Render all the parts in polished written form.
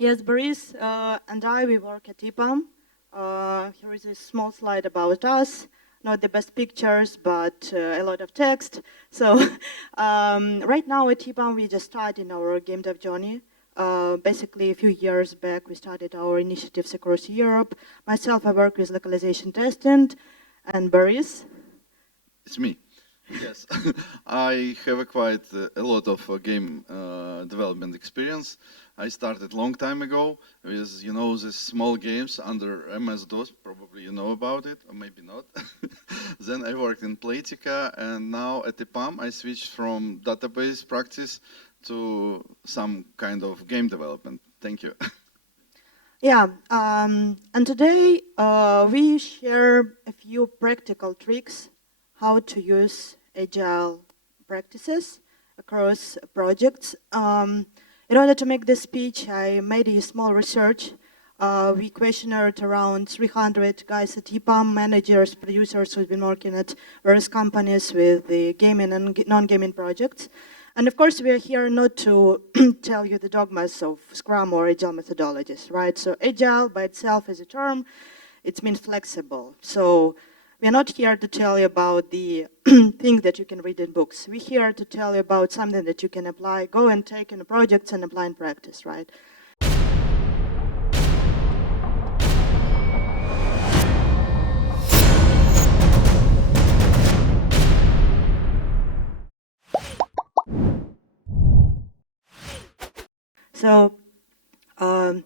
Yes, Boris and we work at Epam. Here is a small slide about us. Not the best pictures, but a lot of text. So right now at Epam, we just started our GameDev journey. Basically, a few years back, we started our initiatives across Europe. Myself, I work with localization testing, and Boris. It's me. Yes, I have quite a lot of game development experience. I started long time ago with, these small games under MS-DOS. Probably you know about it, or maybe not. Then I worked in Playtika, and now at Epam I switched from database practice to some kind of game development. Thank you. Yeah, and today we share a few practical tricks how to use Agile practices across projects. In order to make this speech, I made a small research. We questionnaire around 300 guys at Epam, managers, producers who've been working at various companies with the gaming and non-gaming projects. And of course, we are here not to tell you the dogmas of Scrum or Agile methodologies, right? So Agile by itself as a term, it means flexible. So we're not here to tell you about the things that you can read in books. We're here to tell you about something that you can apply, go and take in projects and apply in practice, right? So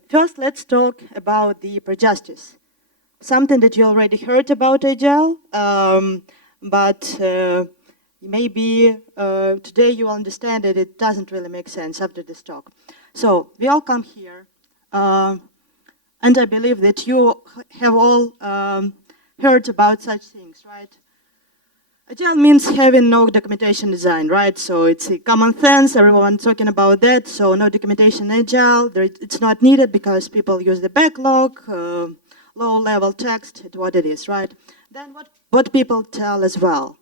first, let's talk about the prejudice. Something that you already heard about Agile, but maybe today you understand that it doesn't really make sense after this talk. So we all come here, and I believe that you have all heard about such things, right? Agile means having no documentation design, right? So it's a common sense, everyone talking about that. So no documentation Agile, it's not needed because people use the backlog, low-level text, it's what it is, right? Then what people tell as well,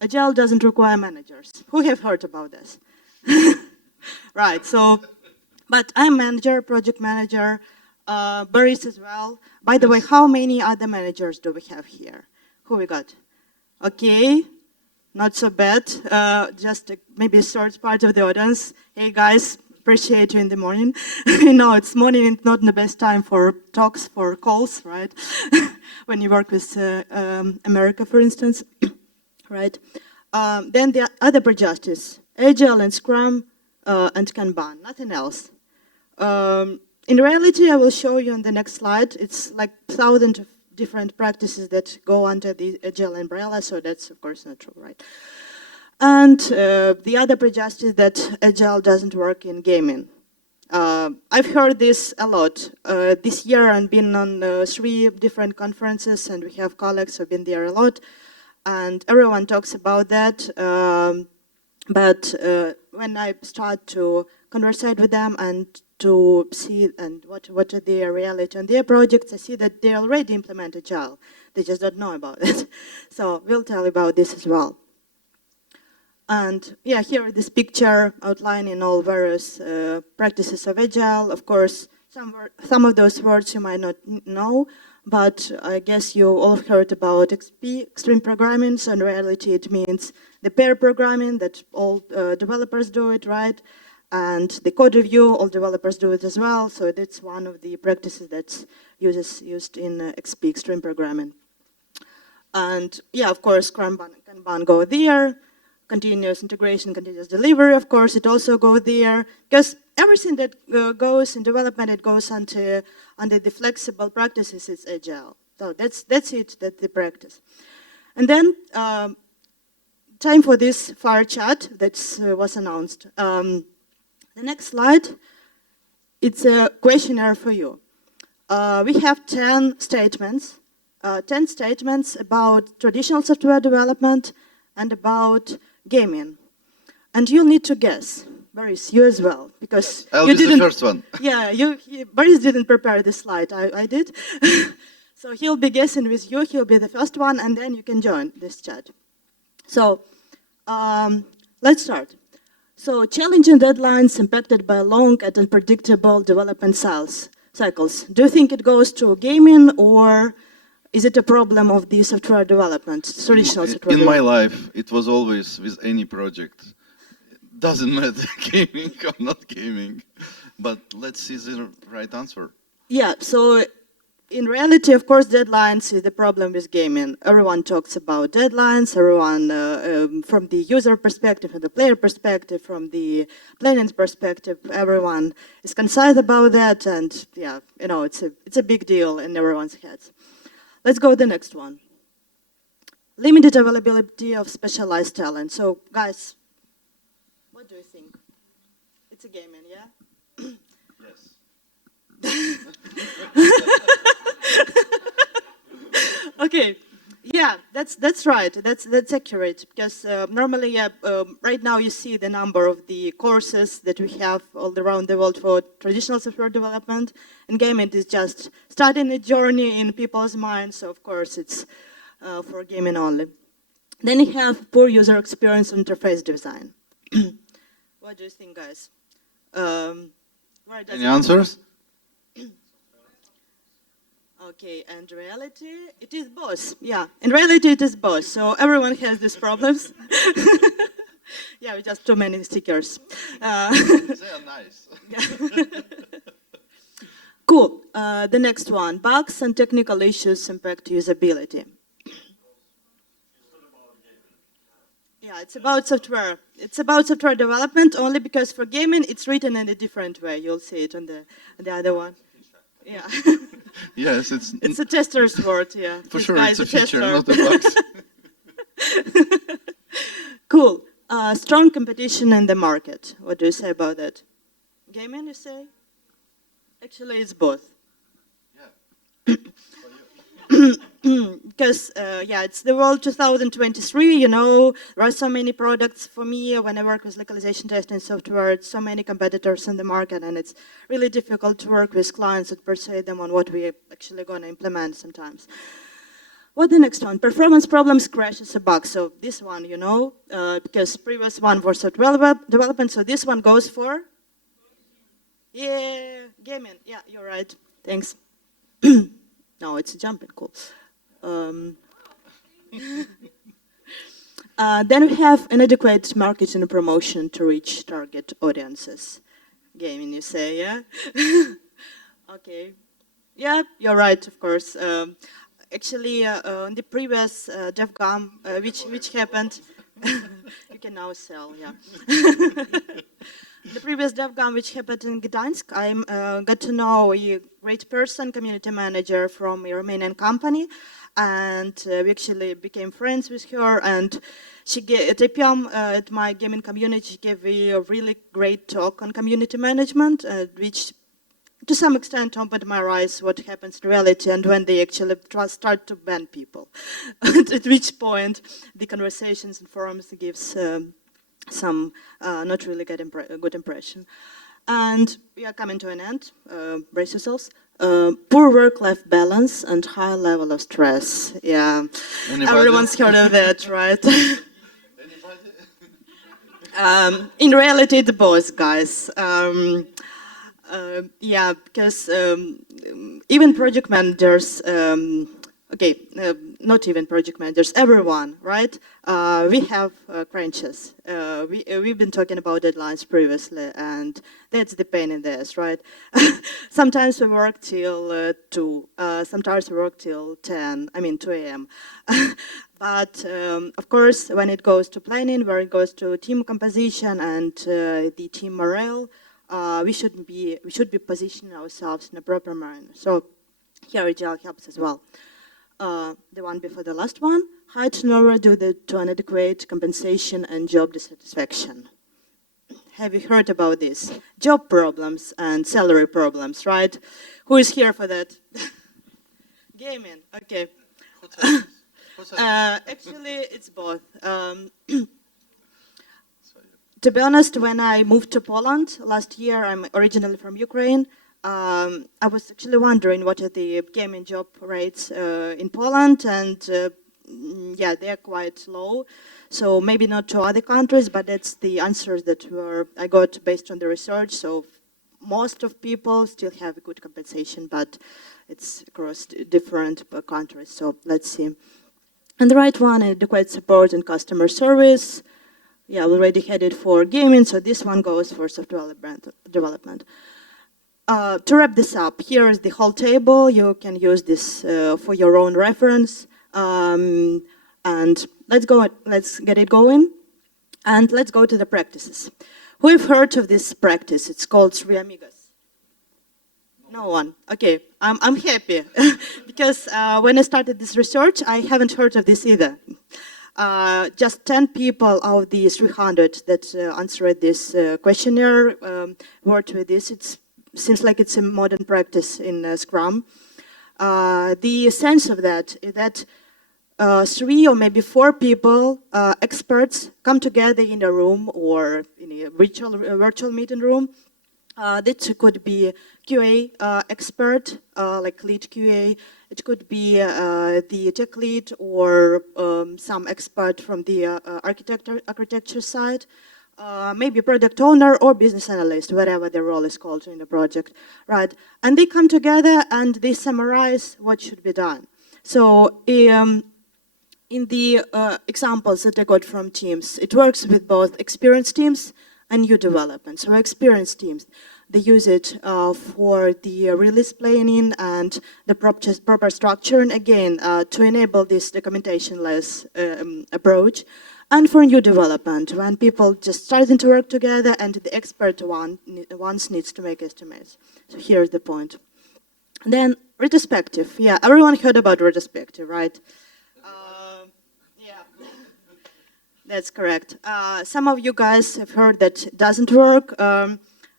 Agile doesn't require managers. Who have heard about this? Right, so, but I'm manager, project manager, Boris as well. By the way, how many other managers do we have here? Who we got? Okay, not so bad. Just maybe a short part of the audience. Hey guys, appreciate you in the morning. You know, it's morning and not the best time for talks, for calls, right? When you work with America, for instance, right? Then the other prejudices, Agile and Scrum and Kanban, nothing else. In reality, I will show you on the next slide. It's like thousands of different practices that go under the Agile umbrella, so that's of course not true, right? And the other prejudice is that Agile doesn't work in gaming. I've heard this a lot. This year I've been on 3 different conferences and we have colleagues who've been there a lot and everyone talks about that. But when I start to conversate with them and to see and what are their reality on their projects, I see that they already implement Agile. They just don't know about it. So we'll tell you about this as well. And yeah, here this picture outlining all various practices of Agile. Of course, some of those words you might not know, but I guess you all heard about XP, extreme programming. So in reality, it means the pair programming that all developers do it, right? And the code review, all developers do it as well. So that's one of the practices that's used in XP, extreme programming. And yeah, of course, Kanban and Kanban go there. Continuous integration, continuous delivery, of course, it also goes there. Because everything that goes in development, it goes under the flexible practices, it's Agile. So that's it, that's the practice. And then, time for this fire chat that was announced. The next slide, it's a questionnaire for you. We have 10 statements. 10 statements about traditional software development and about gaming. And you'll need to guess. Boris, you as well, because I'll you be didn't. the first one. Yeah, Boris didn't prepare this slide. I did. So he'll be guessing with you. He'll be the first one, and then you can join this chat. So let's start. So challenging deadlines impacted by long and unpredictable development cycles. Do you think it goes to gaming, or is it a problem of the software development, traditional software In my development? life, it was always with any project. Doesn't matter gaming or not gaming. But let's see the right answer. Yeah, so in reality, of course, deadlines is the problem with gaming. Everyone talks about deadlines, everyone from the user perspective, from the player perspective, from the planning perspective, everyone is concerned about that, and yeah, you know, it's a big deal in everyone's heads. Let's go to the next one. Limited availability of specialized talent. So, guys, what do you think? It's a gaming, yeah? Yes. Okay, yeah, that's right. That's accurate, because normally, right now you see the number of the courses that we have all around the world for traditional software development, and gaming is just starting a journey in people's minds. So of course it's for gaming only. Then you have poor user experience interface design. What do you think, guys? Where does Any it- answers? Okay, and reality, it is both. Yeah, in reality, it is both. So everyone has these problems. Yeah, we just too many stickers. They are nice. Yeah. Cool. The next one, bugs and technical issues impact usability. Yeah, it's about software. It's about software development only because for gaming, it's written in a different way. You'll see it on the other one. Yeah. Yes, It's a tester's word, yeah. for This sure guy it's is a feature, tester. not a bug. Cool. Strong competition in the market. What do you say about that? Gaming, you say? Actually, it's both. Because, yeah, it's the world 2023, you know, there are so many products for me when I work with localization testing software, so many competitors in the market, and it's really difficult to work with clients and persuade them on what we're actually going to implement sometimes. What the next one? Performance problems, crashes, or bugs. So this one, you know, because previous one was software development, so this one goes for? Yeah, gaming. Yeah, you're right. Thanks. No, it's jumping, cool. Then we have inadequate marketing and promotion to reach target audiences. Gaming, you say, yeah? Okay. Yeah, you're right, of course. Actually, in the previous DevGAMM, which happened, you can now sell, yeah. The previous DevGAMM, which happened in Gdansk, I got to know a great person, community manager from a Romanian company, and we actually became friends with her. And she gave, at Epam, at my gaming community, she gave a really great talk on community management, which to some extent opened my eyes what happens in reality and when they actually start to ban people. At which point the conversations and forums gives some not really good impression. And we are coming to an end. Brace yourselves. Poor work-life balance and high level of stress. Yeah, Anybody? Everyone's heard of that, right? Anybody? In reality, the both, guys. Yeah, because even project managers, okay, not even project managers, everyone, right? We have crunches. We've been talking about deadlines previously, and that's the pain in this, right? Sometimes we work till 2, sometimes we work till 2 a.m. But of course, when it goes to planning, where it goes to team composition and the team morale, we should be positioning ourselves in a proper manner. So here Agile helps as well. The one before the last one, high turnover due to inadequate compensation and job dissatisfaction. Have you heard about this? Job problems and salary problems, right? Who is here for that? Gaming, okay. Actually, it's both. To be honest, when I moved to Poland last year, I'm originally from Ukraine, I was actually wondering what are the gaming job rates in Poland, and yeah, they're quite low. So maybe not to other countries, but that's the answers that I got based on the research. So most of people still have a good compensation, but it's across different countries. So let's see. And the right one, adequate support and customer service. Yeah, we already had it for gaming, so this one goes for software development. To wrap this up, here is the whole table. You can use this for your own reference. And let's get it going. And let's go to the practices. Who have heard of this practice? It's called SRImigos. No one. Okay, I'm happy because when I started this research, I haven't heard of this either. Just 10 people out of the 300 that answered this questionnaire worked with this. It seems like it's a modern practice in Scrum. The sense of that is that 3 or maybe 4 people, experts, come together in a room or in a virtual meeting room. That could be QA expert, like lead QA. It could be the tech lead or some expert from the architecture side. Maybe product owner or business analyst, whatever their role is called in the project, right? And they come together and they summarize what should be done. So in the examples that I got from teams, it works with both experienced teams and new development. So experienced teams, they use it for the release planning and the proper structure, and again, to enable this documentation-less approach. And for new development, when people just starting to work together and the expert once needs to make estimates. So here's the point. Then retrospective. Yeah, everyone heard about retrospective, right? Yeah, that's correct. Some of you guys have heard that it doesn't work.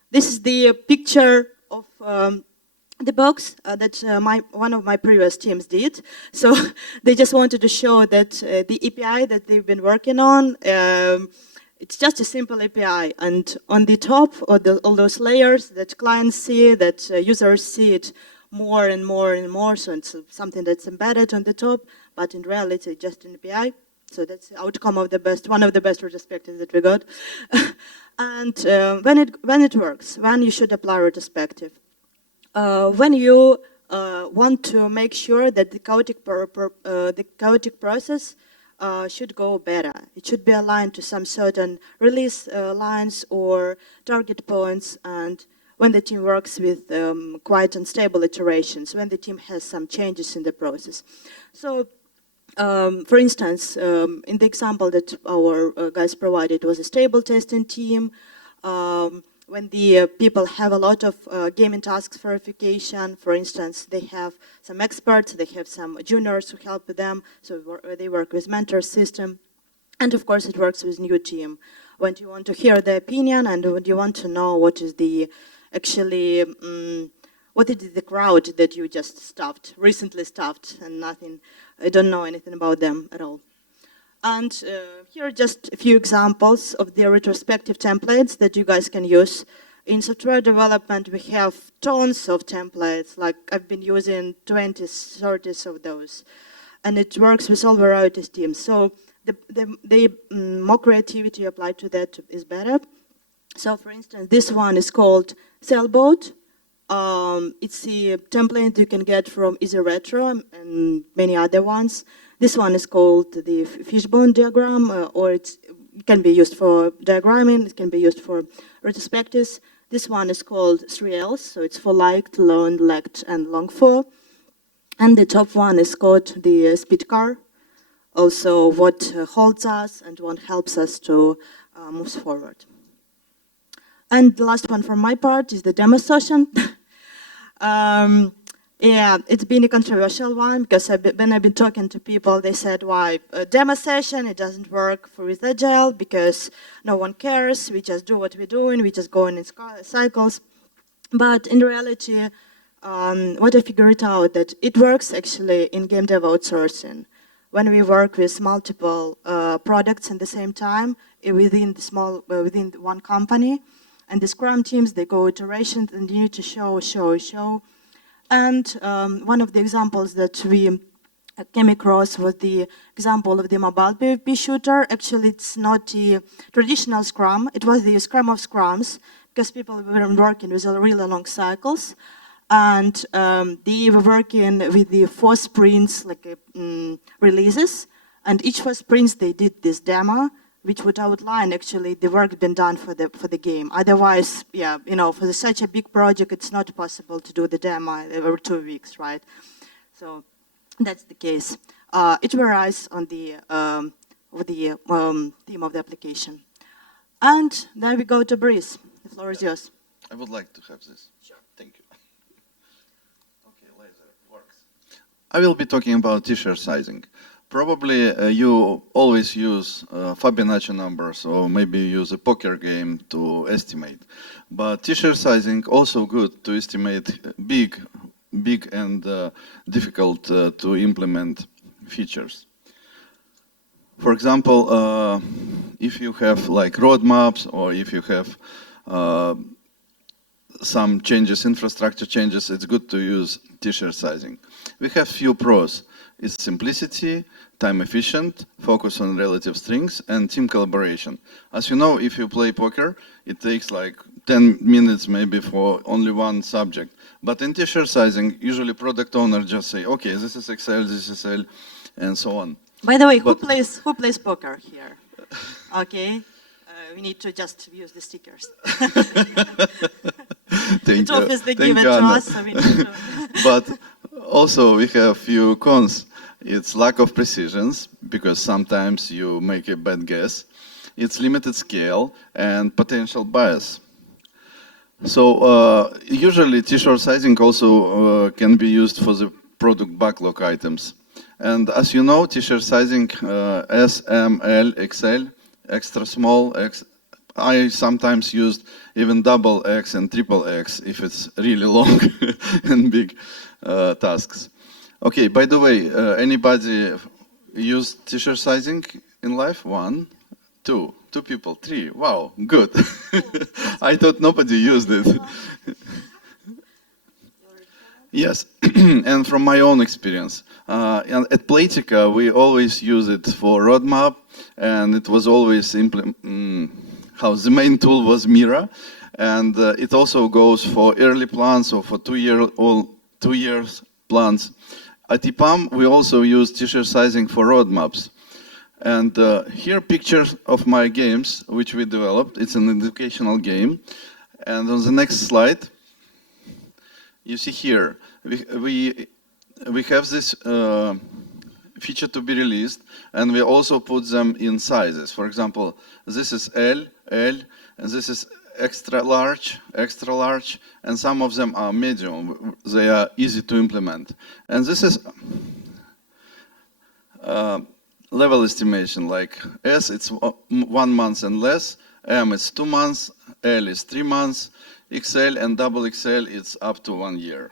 This is the picture of the box that one of my previous teams did. So they just wanted to show that the API that they've been working on, it's just a simple API. And on the top of all those layers that clients see, that users see it more and more and more. So it's something that's embedded on the top, but in reality, just an API. So that's the outcome of one of the best retrospectives that we got. And when it works, when you should apply retrospective, when you want to make sure that the chaotic process should go better. It should be aligned to some certain release lines or target points, and when the team works with quite unstable iterations, when the team has some changes in the process. So, for instance, in the example that our guys provided was a stable testing team. When the people have a lot of gaming tasks verification, for instance, they have some experts, they have some juniors who help them, so they work with mentor system. And of course, it works with new team. When you want to hear the opinion and when you want to know what is the actually, what is the crowd that you just recently staffed and nothing, I don't know anything about them at all. And here are just a few examples of the retrospective templates that you guys can use. In software development, we have tons of templates, like I've been using 20s, 30s of those. And it works with all varieties teams. So the more creativity applied to that is better. So for instance, this one is called Sailboat. It's a template you can get from Easy Retro and many other ones. This one is called the fishbone diagram, or it can be used for diagramming, it can be used for retrospectives. This one is called 3Ls, so it's for liked, learned, lacked, and long for. And the top one is called the speed car, also what holds us and what helps us to move forward. And the last one from my part is the demo session. Yeah, it's been a controversial one because when I've been talking to people, they said, why a demo session, it doesn't work with Agile because no one cares, we just do what we're doing, we just go in cycles. But in reality, what I figured out that it works actually in GameDev outsourcing. When we work with multiple products at the same time within one company, and the Scrum teams, they go iterations and you need to show. And one of the examples that we came across was the example of the mobile PvP shooter. Actually, it's not the traditional Scrum. It was the Scrum of Scrums, because people were working with really long cycles. And they were working with the 4 sprints, like releases. And each 4 sprints, they did this demo, which would outline actually the work been done for the game. Otherwise, yeah, for such a big project, it's not possible to do the demo every 2 weeks, right? So that's the case. It varies on the theme of the application. And then we go to Boris. The floor is yours. I would like to have this. Sure. Thank you. Okay, laser works. I will be talking about Tshirt sizing. Probably you always use Fibonacci numbers, or maybe you use a poker game to estimate. But Tshirt sizing also good to estimate big and difficult to implement features. For example, if you have like roadmaps, or if you have some changes, infrastructure changes, it's good to use Tshirt sizing. We have few pros. It's simplicity, time efficient, focus on relative strengths, and team collaboration. As you know, if you play poker, it takes like 10 minutes maybe for only one subject. But in Tshirt sizing, usually product owner just say, okay, this is Excel, this is L, and so on. By the way, who plays poker here? Okay, we need to just use the stickers. Thank you. Obviously give it to us, so we need to. But also we have few cons. It's lack of precisions, because sometimes you make a bad guess. It's limited scale and potential bias. So usually Tshirt sizing also can be used for the product backlog items. And as you know, Tshirt sizing S, M, L, XL, extra small, I sometimes used even double X and triple X if it's really long and big tasks. Okay, by the way, anybody use Tshirt sizing in life? 1, 2 people, 3. Wow, good. I thought nobody used it. Yes, and from my own experience, at Playtika, we always use it for roadmap, and it was always the main tool was Mira, and it also goes for early plans or for 2 years plans. At Epam, we also use Tshirt sizing for roadmaps. And here are pictures of my games, which we developed. It's an educational game. And on the next slide, you see here, we have this feature to be released, and we also put them in sizes. For example, this is L, and this is extra large, and some of them are medium. They are easy to implement. And this is level estimation, like S, it's 1 month and less, M, it's 2 months, L is 3 months, XL and double XL, it's up to 1 year.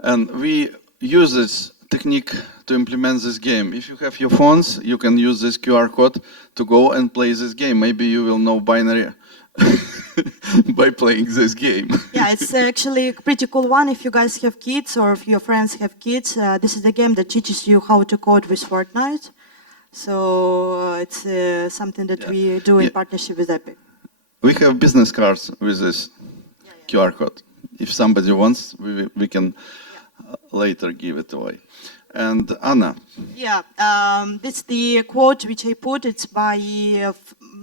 And we use this technique to implement this game. If you have your phones, you can use this QR code to go and play this game. Maybe you will know binary by playing this game. Yeah, it's actually a pretty cool one if you guys have kids or if your friends have kids. This is the game that teaches you how to code with Fortnite. So it's something that we do in partnership with Epic. We have business cards with this QR code. If somebody wants, we can later give it away. And Anna. Yeah, this is the quote which I put. It's by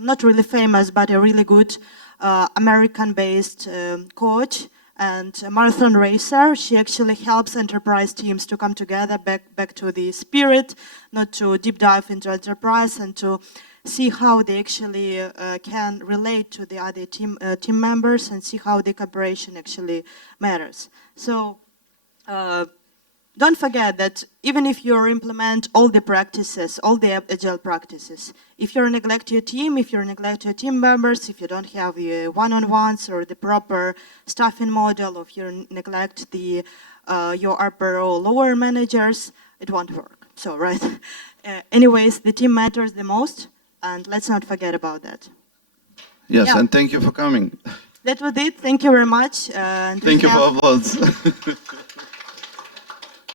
not really famous, but a really good American-based coach and a marathon racer. She actually helps enterprise teams to come together back to the spirit, not to deep dive into enterprise, and to see how they actually can relate to the other team members and see how the cooperation actually matters. So don't forget that even if you implement all the practices, all the agile practices, if you neglect your team, if you neglect your team members, if you don't have your one-on-ones or the proper staffing model, or if you neglect the your upper or lower managers, it won't work. So, right? Anyways, the team matters the most, and let's not forget about that. Yes, and thank you for coming. That was it. Thank you very much. Thank you for applause.